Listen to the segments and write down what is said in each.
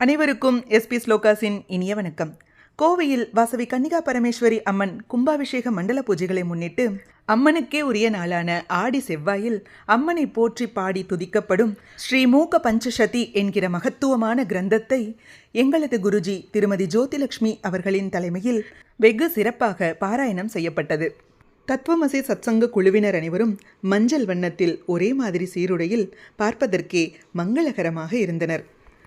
அனைவருக்கும் எஸ்பி ஸ்லோகாஸின் இனிய வணக்கம். கோவையில் வாசவி கன்னிகா பரமேஸ்வரி அம்மன் கும்பாபிஷேக மண்டல பூஜைகளை முன்னிட்டு அம்மனுக்கே உரிய நாளான ஆடி செவ்வாயில் அம்மனை போற்றி பாடி துதிக்கப்படும் ஸ்ரீ பஞ்சசதி என்கிற மகத்துவமான கிரந்தத்தை எங்களது குருஜி திருமதி ஜோதிலட்சுமி அவர்களின் தலைமையில் வெகு சிறப்பாக பாராயணம் செய்யப்பட்டது. தத்துவமசி சத்சங்க குழுவினர் அனைவரும் மஞ்சள் வண்ணத்தில் ஒரே மாதிரி சீருடையில் பார்ப்பதற்கே மங்களகரமாக இருந்தனர்.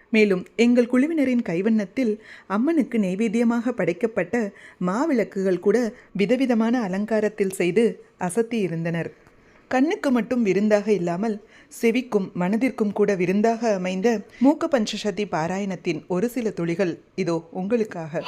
மேலும் எங்கள் குழுவினரின் கைவண்ணத்தில் அம்மனுக்கு நெய்வேத்தியமாக படைக்கப்பட்ட மாவிளக்குகள் கூட விதவிதமான அலங்காரத்தில் செய்து அசத்தி இருந்தனர் கண்ணுக்கு மட்டும் விருந்தாக இல்லாமல் செவிக்கும் மனதிற்கும் கூட விருந்தாக அமைந்த மூக்க பஞ்சசதி பாராயணத்தின் ஒரு சில துளிகள் இதோ உங்களுக்காக.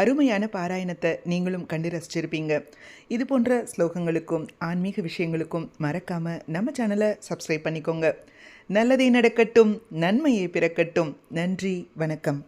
அருமையான பாராயணத்தை நீங்களும் கண்டு ரசிச்சிருப்பீங்க. இது போன்ற ஸ்லோகங்களுக்கும் ஆன்மீக விஷயங்களுக்கும் மறக்காம நம்ம சேனலை சப்ஸ்கிரைப் பண்ணிக்கோங்க. நல்லதே நடக்கட்டும் நன்மையே பிறக்கட்டும். நன்றி வணக்கம்.